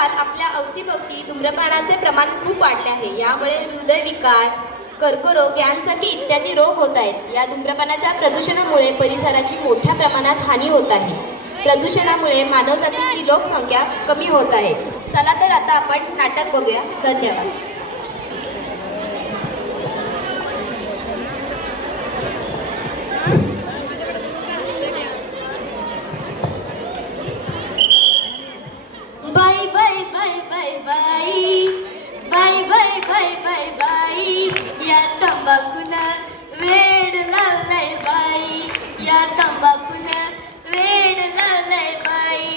आजकाल आपल्या अवतीभवती धूम्रपानाचे प्रमाण खूप वाढले आहे. यामुळे हृदयविकार, कर्करोग यांसारखे इत्यादी रोग होत आहेत. या धूम्रपानाच्या प्रदूषणामुळे परिसराची मोठ्या प्रमाणात हानी होत आहे. प्रदूषणामुळे मानवजातीची लोकसंख्या कमी होत आहे. चला तर आता आपण नाटक बघूया. धन्यवाद. Bye bye bye bye bye bye bye bye bye bye या तंबाखून वेड लावलाय बाई, या तंबाखून वेड लावलाय बाई.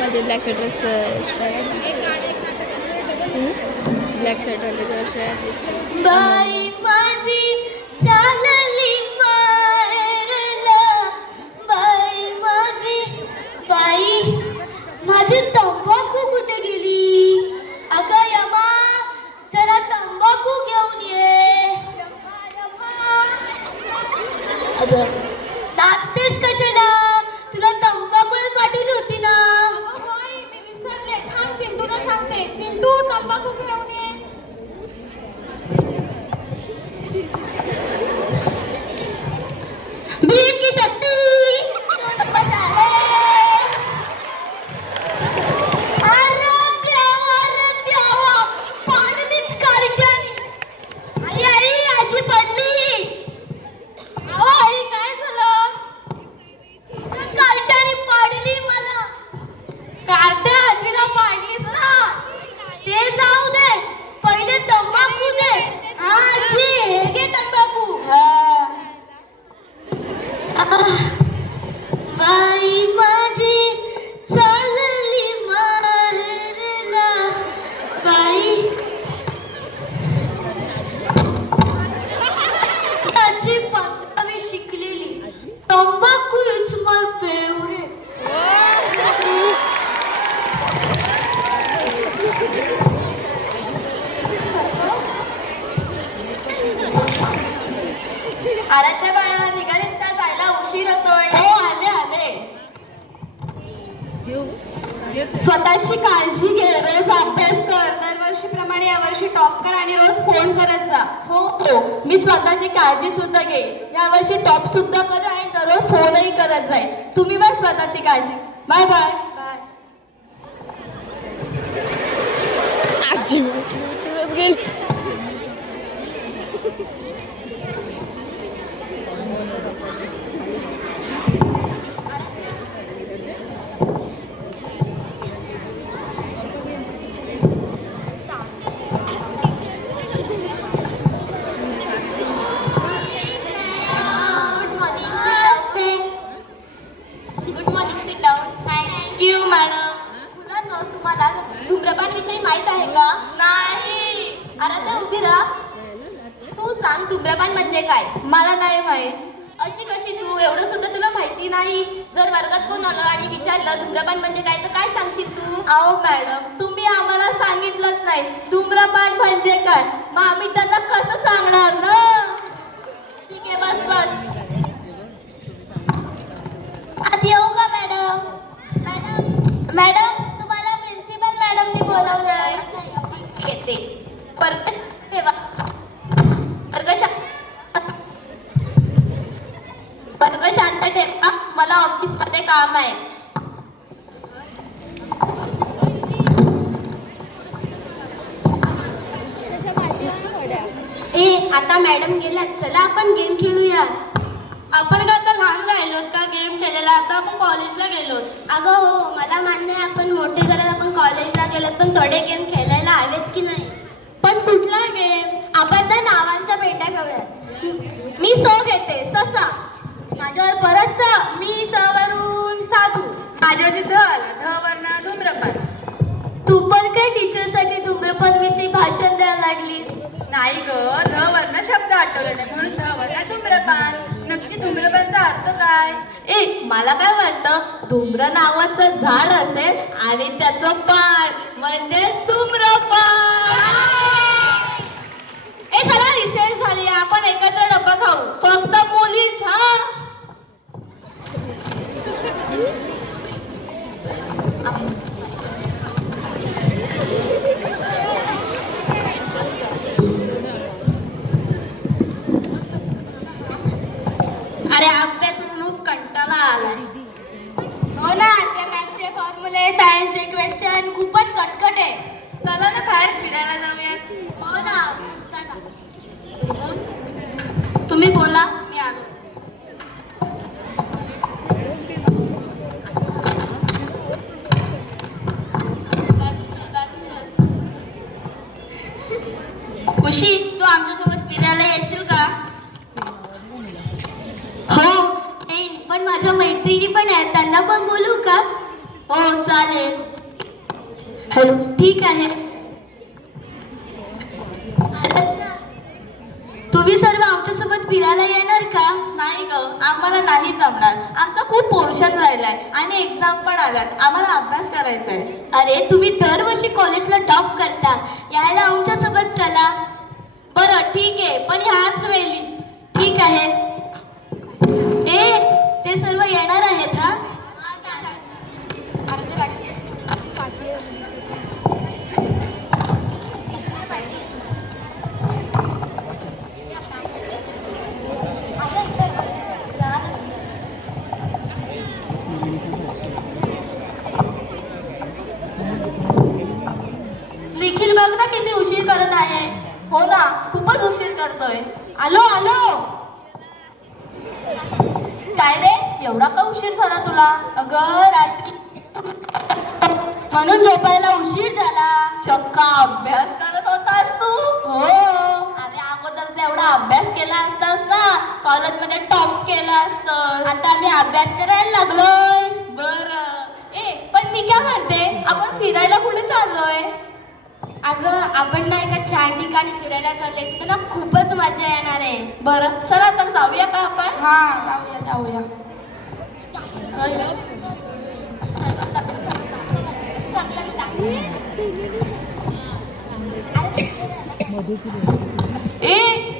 माझे ब्लॅक शर्ट ब्लॅक शर्ट बाई माझी चालली माहेरला, बाई माझी तंबाखू कुठे गेली? अगं यमा, चला तंबाखू घेऊन ये. नाचतेस कशाला? तुला तंबाखूच पाठवली होती ना. मी विसरले. थांब, चिंटूला सांगते. चिंटू, तंबाखू घेऊन ये. भीम की शक्ती बचा ले. अरे देवा, पाडलीच कार्ट्याने. आई आजी पडली. अहो आई, काय झालं? कार्ट्याने पाडली मला. कार्ट्या आजीला पाडलीस ना? ते जाऊ दे, पहिले तंबाखू दे. हा आजी, हे घे तंबाखू. बाई माझी चालली माहेरला, बाई माझी 15वी शिकलेली. तंबाखू इज माय फेवरेट. आराध्या बाळा, निघालीस का? जायला उशीर होतोय. हो, आले. स्वतःची काळजी घे, रोज अभ्यास कर. दरवर्षीप्रमाणे यावर्षी टॉप कर आणि रोज फोन करत जा. हो, मी स्वतःची काळजी सुद्धा घेईन. यावर्षी टॉप सुद्धा कर आणि दररोज फोनही करत जाईल. तुम्ही पण स्वतःची काळजी. Bye bye. आजी गेली. Good morning. Sit down. Thank you madam. मुलांनो, तुम्हाला धूम्रपान विषयी माहित आहे का? नाही. आराध्या, उभी राहा. तू सांग, धूम्रपान म्हणजे काय? मला नाही माहित. अशी कशी तू? एवढं सुद्धा तुला माहिती नाही? जर वर्गात कोण आलं आणि विचारलं धूम्रपान म्हणजे काय, तर काय सांगशील तू? अहो मॅडम, तुम्ही आम्हाला सांगितलंच नाही धूम्रपान म्हणजे काय. मग आम्ही त्यांना कसं सांगणार ना? ठीक आहे, बस. आत येऊ का मॅडम? मॅडम, तुम्हाला प्रिन्सिपल मॅडमनी बोलावलंय. येते. वर्ग ठेवा. वर्ग शांत ठेवा. मला ऑफिसमध्ये काम आहे. आता मॅडम गेल्यात, चला आपण गेम खेळूया. आपण का आता लहान राहिलोत का गेम खेळायला? आता आपण कॉलेजला गेलोत. अगं हो, मला मान्य आहे आपण मोठे झाल्यात, आपण कॉलेजला गेलोत, पण थोडे गेम खेळायला हवेत की नाही? पण कुठला गेम? आपण ना नावांच्या पेट्या घेऊया. मी सो घेते. ससा. माझ्यावर परत स. मी स वरून साधू. माझ्यावरती ध आला. ध वरनं धूम्रपान. तू पण काय टीचरसाठी धूम्रपान विषयी भाषण द्यायला लागलीस? नाही ग, ध वरनं शब्द आठवले नाही म्हणून ध वरनं धूम्रपान. नक्की धूम्रपानचा अर्थ काय? मला काय वाटतं, धूम्र नावाचं झाड असेल आणि त्याचं पान म्हणजे धूम्रपान. फिरायला जाऊयात. हो ना, चला. तुम्ही बोला, मी आलो. खुशी, तू आमच्यासोबत फिरायला येशील का? हो येईन, पण माझ्या मैत्रिणी पण आहेत, त्यांना पण बोलू का? हो चालेल. हॅलो, ठीक आहे. तुम्ही सर्व आमच्यासोबत फिरायला येणार का? नाही ग, आम्हाला नाही जमणार. आमचा खूप पोर्शन राहिलाय आणि एक्झाम पण आल्यात. आम्हाला अभ्यास करायचा आहे. अरे तुम्ही दरवर्षी कॉलेजला टॉप करता, यायला आमच्यासोबत चला. बरं ठीक आहे, पण ह्याच वेळी. ठीक आहे. ए, ते सर्व येणार आहेत हा? निखिल बघ ना किती उशीर करत आहे. हो ना, खूपच उशीर करतोय. आलो आलो. काय रे, एवढा का उशीर झाला तुला? अगं रात्री म्हणून झोपायला उशीर झाला. चक्का अभ्यास करत होतास तू? हो. अरे अगोदर एवढा अभ्यास केला असतास ना, कॉलेजमध्ये टॉप केला असतं. आता मी अभ्यास करायला लागलोय. बरं. पण मी काय म्हणते, आपण फिरायला कुठे चाललोय? अगं आपण ना एका छान ठिकाणी फिरायला चाललोय, तिथे ना खूपच मजा येणार आहे. बरं चला तर जाऊया का आपण? हा जाऊया.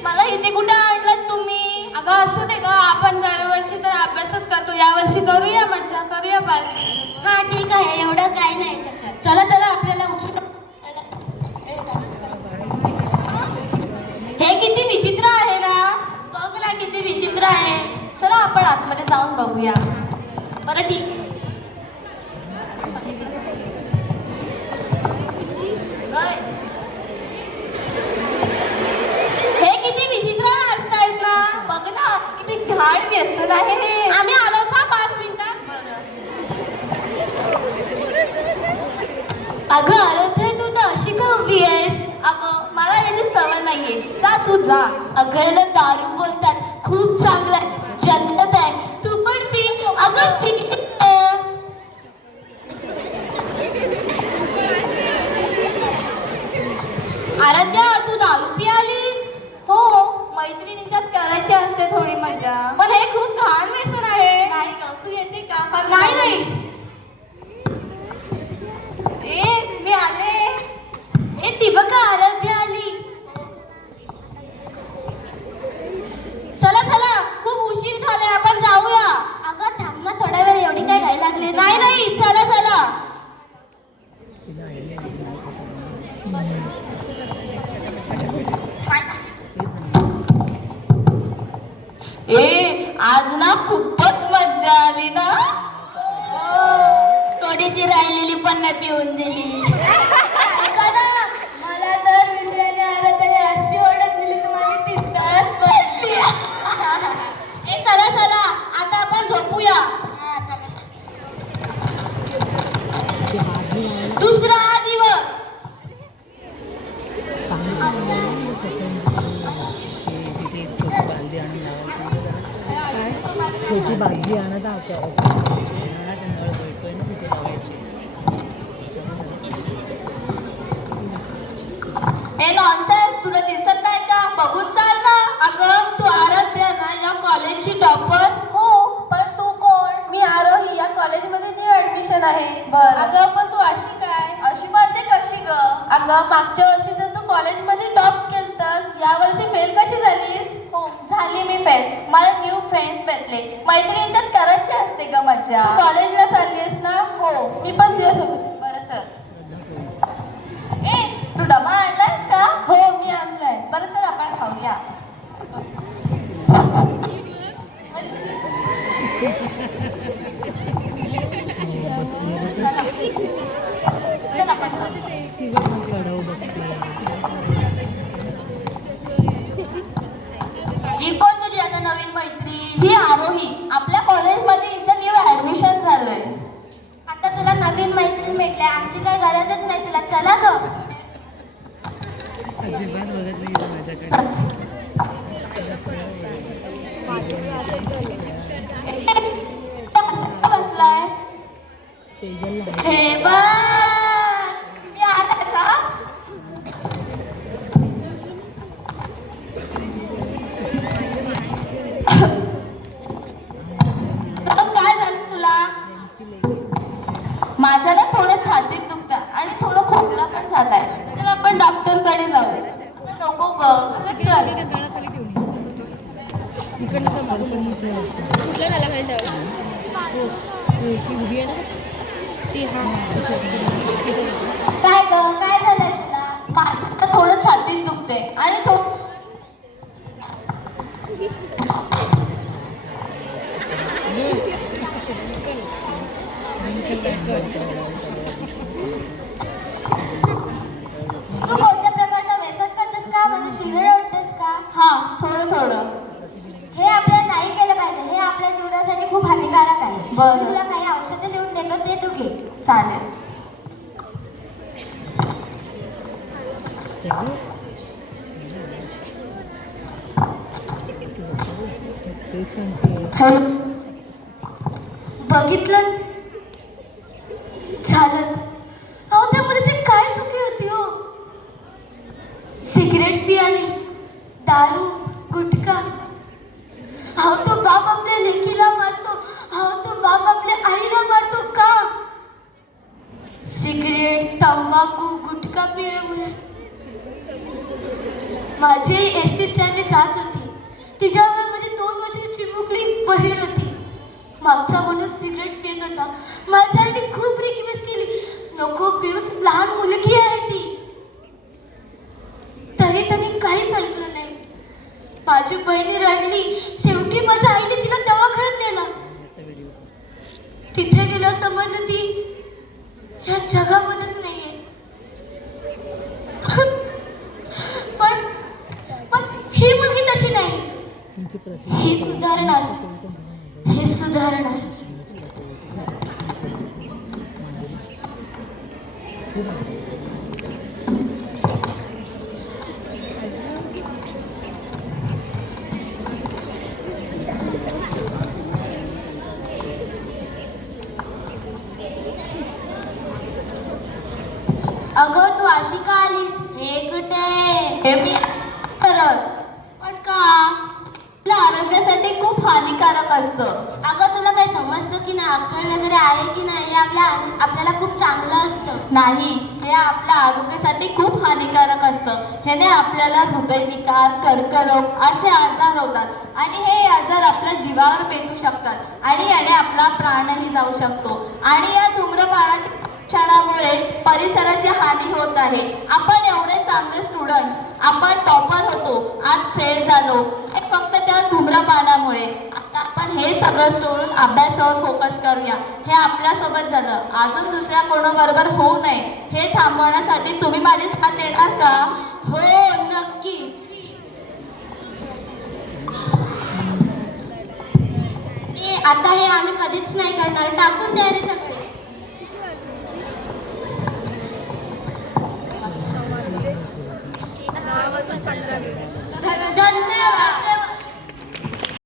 मला इथे कुठे आणलं तुम्ही? अगं असू दे ग, आपण दरवर्षी तर अभ्यासच करतो, यावर्षी करूया मज्जा, करूया बाळ. हा ठीक आहे, एवढं काही नाही. चला चला, आपल्याला उशीर. हे किती विचित्र आहे ना. बघ ना किती विचित्र आहे. चला आपण आतमध्ये जाऊन बघूया. बरं ठीक आहे. हे किती विचित्र असतायत ना. बघ ना किती घाण दिसत आहे हे. आम्ही आलोच हा 5 मिनिटात. अगं आराध्या, तू तर अशी का उभी आहेस? अगं मला याची सवय नाहीये. जा तू जा. अगं याला दारू बोलतात, खूप चांगलं आहे, जन्नत आहे. तू पण पी. अगं पी. आराध्या, तू दारू पी आलीस? हो, मैत्रिणींच्यात करायची असते थोडी मजा. पण हे खूप घाण व्यसन आहे. नाही का, तू येते का? नाही. मी आले. ती बघा आराध्या आली. चला चला, खूप उशीर झालाय, आपण जाऊया. अगं थांब ना थोड्या वेळ, एवढी काय घाई लागली? नाही चला चला. आज ना खूपच मज्जा आली ना. थोडीशी राहिलेली पण नाही पिऊन दिली. मला तर विद्याने आराध्याने अशी ओढत दिली, तुम्हाला तिथंच पडली. चला चला, आता आपण झोपूया. दुसरा दिवस. छोटी बादली आणत आहोत तिथे लावायची. नॉनसेन्स, तुला दिसत नाही का? बघून चाल ना. अगं तू आराध्या ना, या कॉलेजची टॉपर? हो, पण तू कोण? मी आरोही, या कॉलेजमध्ये न्यू ऍडमिशन आहे. बरं. अगं पण तू अशी काय? अशी म्हणजे कशी ग? अगं मागच्या वर्षी तर तू कॉलेजमध्ये टॉप केलतस, या वर्षी फेल कशी झालीस? हो झाली मी फेल. मला न्यू फ्रेंड्स भेटले. मैत्रिणींच्यात करायची असते ग मज्जा. तू कॉलेजला चाललीस ना? हो, मी पण तुझ्यासोबत. बरं चल. तू डबा आणलायस का? हो मी आणलाय. बरं चल आपण खाऊया. चल आपण खाऊया. अजिबात बघत नाही तो माझ्याकडे. बसलाय तेजल लहान. हे बघ मी आलायचा काय झालं तुला? माझं ना थोडं छातीत दुखतं आणि थोडं खोकला पण झालाय. तर आपण डॉक्टरकडे जाऊ. नको ग अगं चल. तळाखाली ठेवून ये. इकडनं मागून पण इथे वाटतं. कुठल्या नाल्याखाली ठेवलं हो. ती उभी आहे ना ती हा काय ग काय झालंय तुला? माझं थोडं छातीत दुखते आणि थोडं तू कोणत्या प्रकारचं व्यसन करतेस का? म्हणजे सिगरेट ओढतेस का? हा थोडं थोडं. हे आपल्याला नाही केलं पाहिजे. हे आपल्या जीवनासाठी खूप हानिकारक आहे. मी तुला काही औषधं लिहून देतो ते तू घे. चालेल. तेच सांगते. बघितलं झालं. अहो त्या मुलीची काय चुकी होती हो? सिगरेट पियाली, दारू, गुटखा. अहो तो बाप आपल्या लेकीला मारतो. अहो तो बाप आपल्या आईला मारतो का? सिगरेट, तंबाखू, गुटखा पिल्यामुळे. माझी एसटी स्टँडने जात होती. तिच्यावर माझी 2 वर्षाची चिमुकली बहीण होती. मागचा माणूस सिगरेट पित होता. माझ्या आईने खूप रिक्वेस्ट केली, नको पिऊस, लहान मुलगी आहे ती. तरी त्यांनी काहीच ऐकलं नाही. माझी बहिणी रडली. शेवटी माझ्या आईने तिला दवाखान्यात नेला. तिथे गेल्यावर समजलं ती या जगामध्येच नाहीये. पण ही मुलगी तशी नाही. तुमची प्रति ही सुधारणार. हे सुधारणार. अगं तू अशी का आलीस? हे कुठे? हे मी करत. पण का? आपल्या आरोग्यासाठी खूप हानिकारक असतं. अगं तुला काही समजतं की नाही? अक्कल वगैरे आहे की नाही? हे आपल्याला खूप चांगलं असतं. नाही, हे आपल्या आरोग्यासाठी खूप हानिकारक असतं. ह्याने आपल्याला हृदयविकार, कर्करोग असे आजार होतात आणि हे आजार आपल्या जीवावर पेटू शकतात आणि याने आपला प्राणही जाऊ शकतो. आणि या धूम्रपानाच्या क्षणामुळे परिसराची हानी होत आहे. आपण एवढे चांगले स्टुडंट्स, आपण टॉपर होतो, आज फेल झालो, हे फक्त त्या धूम्रपानामुळे. आता आपण हे सगळं सोडून अभ्यासावर फोकस करूया. हे आपल्यासोबत झालं, अजून दुसऱ्या कोणाबरोबर होऊ नये. हे थांबवण्यासाठी तुम्ही माझी साथ देणार का? हो नक्कीच. आता हे आम्ही कधीच नाही करणार. टाकून द्या रे सगळं.